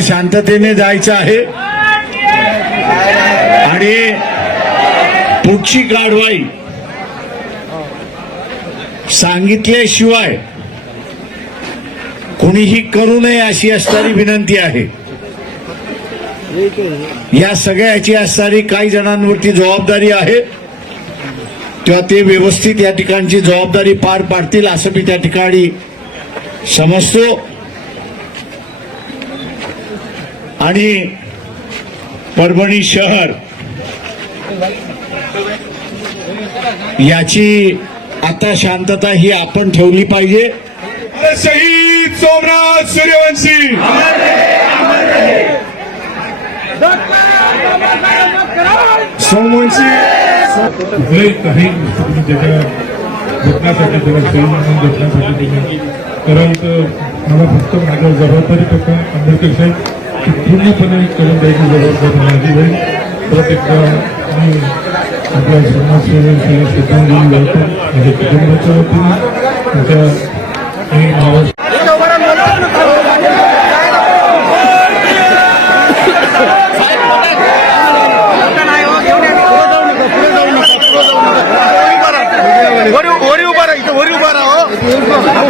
शांततेने जायचं आहे. आणि पुढची कारवाई सांगितल्याशिवाय कोणीही करू नये अशी असणारी विनंती आहे. या सगळ्याची असणारी काही जणांवरती जबाबदारी आहे. तेव्हा ते व्यवस्थित या ठिकाणची जबाबदारी पार पाडतील असं मी त्या ठिकाणी समजतो. आणि परभणी शहर याची आता शांतता ही आपण ठेवली पाहिजे. शहीद सोमनाथ सूर्यवंशी. सोमवंशी. कुठल्याही काही तुम्ही त्याच्या जपण्यासाठी त्याला सही म्हणून जपण्यासाठी तुम्ही कराल तर मला फक्त माझ्या जबाबदारी फक्त आंबेडकर साहेब ती पूर्णपणे करून द्यायची जबाबदारी माझी होईल. परत एकदा मी आपल्या समाजसेवेसाठी श्रद्धांजली वाहतो माझ्या कुटुंबाच्या वतीने माझ्या उभा राहा